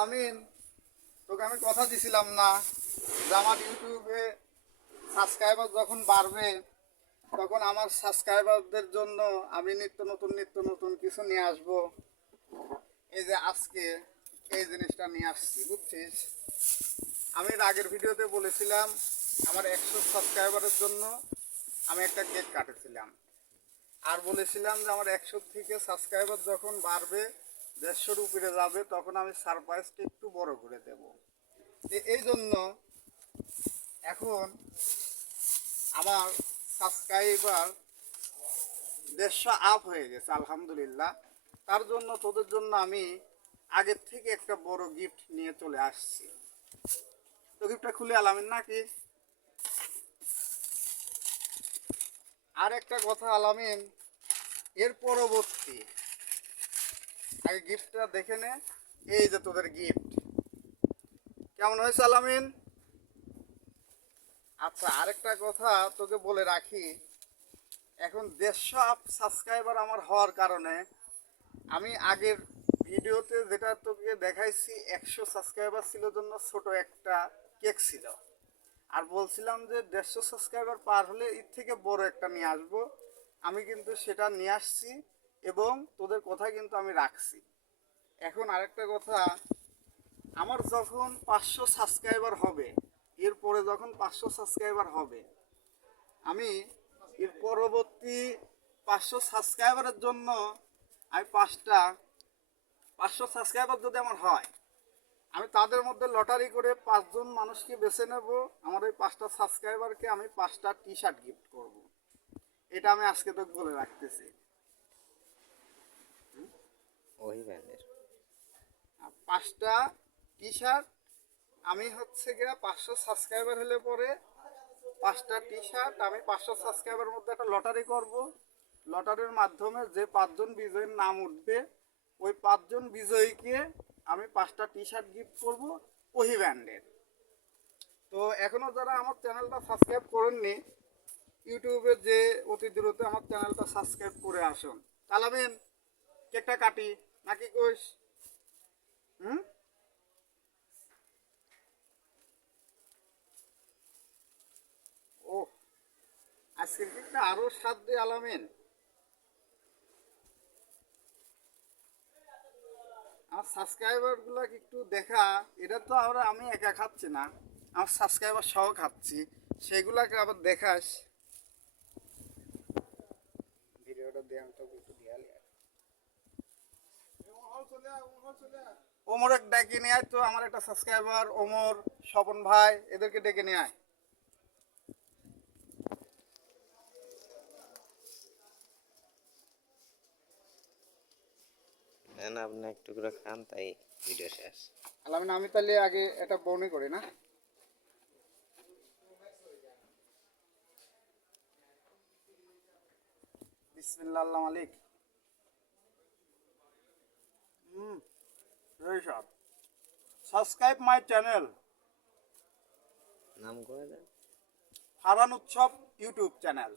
আলামিন তোকে আমি কথা দিছিলাম না যে আমার ইউটিউবে সাবস্ক্রাইবার যখন বাড়বে, তখন আমার সাবস্ক্রাইবারদের জন্য আমি নিত্য নতুন নিত্য নতুন কিছু নিয়ে আসব। এই যে আজকে এই জিনিসটা নিয়ে আসছি, বুঝছিস? আমি আগের ভিডিওতে বলেছিলাম, আমার একশো সাবস্ক্রাইবারের জন্য আমি একটা কেক কাটেছিলাম। আর বলেছিলাম যে আমার একশো থেকে সাবস্ক্রাইবার যখন বাড়বে দেড়শোর উপরে যাবে, তখন আমি সারপ্রাইজটা একটু বড় করে দেব। এই জন্য এখন আমার সাবস্ক্রাইবার দেড়শো আপ হয়ে গেছে, আলহামদুলিল্লাহ। তার জন্য তোদের জন্য আমি আগের থেকে একটা বড় গিফট নিয়ে চলে আসছি। তো গিফটটা খুলে আলামিন নাকি? আর একটা কথা আলামিন, এর পরবর্তী আগে গিফটটা দেখে নে। এই যে তোদের গিফট কেমন হয়েছে আলামিন? আচ্ছা আরেকটা কথা তোকে বলে রাখি। এখন দেড়শো সাবস্ক্রাইবার আমার হওয়ার কারণে আমি আগের ভিডিওতে যেটা তোকে দেখাইছি, একশো সাবস্ক্রাইবার ছিল জন্য ছোট একটা কেক ছিল। আর বলছিলাম যে দেড়শো সাবস্ক্রাইবার পার হলে এর থেকে বড় একটা নিয়ে আসব। আমি কিন্তু সেটা নিয়ে আসছি। এবং তোদের কথা কিন্তু আমি রাখছি। এখন আরেকটা কথা, আমার যখন পাঁচশো সাবস্ক্রাইবার হবে, এরপরে যখন পাঁচশো সাবস্ক্রাইবার হবে, আমি এর পরবর্তী পাঁচশো সাবস্ক্রাইবারের জন্য আমি পাঁচটা, পাঁচশো সাবস্ক্রাইবার যদি আমার হয়, আমি তাদের মধ্যে লটারি করে পাঁচজন মানুষকে বেছে নেব, আমার ওই পাঁচটা সাবস্ক্রাইবারকে আমি পাঁচটা টি শার্ট গিফট করব। এটা আমি আজকে তোকে বলে রাখতেছি। ব্যান্ডের পাঁচটা টি শার্ট আমি হচ্ছে গিয়ে পাঁচশো সাবস্ক্রাইবার হলে পরে পাঁচটা টি শার্ট আমি পাঁচশো সাবস্ক্রাইবারের মধ্যে একটা লটারি করব। লটারির মাধ্যমে যে পাঁচজন বিজয়ীর নাম উঠবে, ওই পাঁচজন বিজয়ীকে আমি পাঁচটা টি শার্ট গিফট করব ওহি ব্র্যান্ডের। তো এখনও যারা আমার চ্যানেলটা সাবস্ক্রাইব করেননি, ইউটিউবে যে অতি দ্রুত আমার চ্যানেলটা সাবস্ক্রাইব করে আসুন। তালাবেন কেকটা কাটি। নাকি কইস? হুম? ও আজকের কেকটা আরও স্বাদ দিয়ে আলামেন। আমার সাবস্ক্রাইবারগুলো একটু দেখা? এটা তো আমরা, আমি একা খাচ্ছি না। আমার সাবস্ক্রাইবার সহ খাচ্ছি। সেগুলাকে আবার দেখাস। ভিডিওটা দিয়ে আমি তোকে একটু দেয়ালি ওমর এক ডেকে নিয়ে আয় তো আমার একটা সাবস্ক্রাইবার ওমর স্বপন ভাই এদেরকে ডেকে নিয়ে আয়। আপনি একটু করে খান তাই ভিডিও শেষ। আলামিন আমি তাহলে আগে এটা বর্ণি করি না? বিসমিল্লাহ আল্লাহ মালিক সব। সাবস্ক্রাইব মাই চ্যানেল নাম করে দেন ফারান উৎসব ইউটিউব চ্যানেল।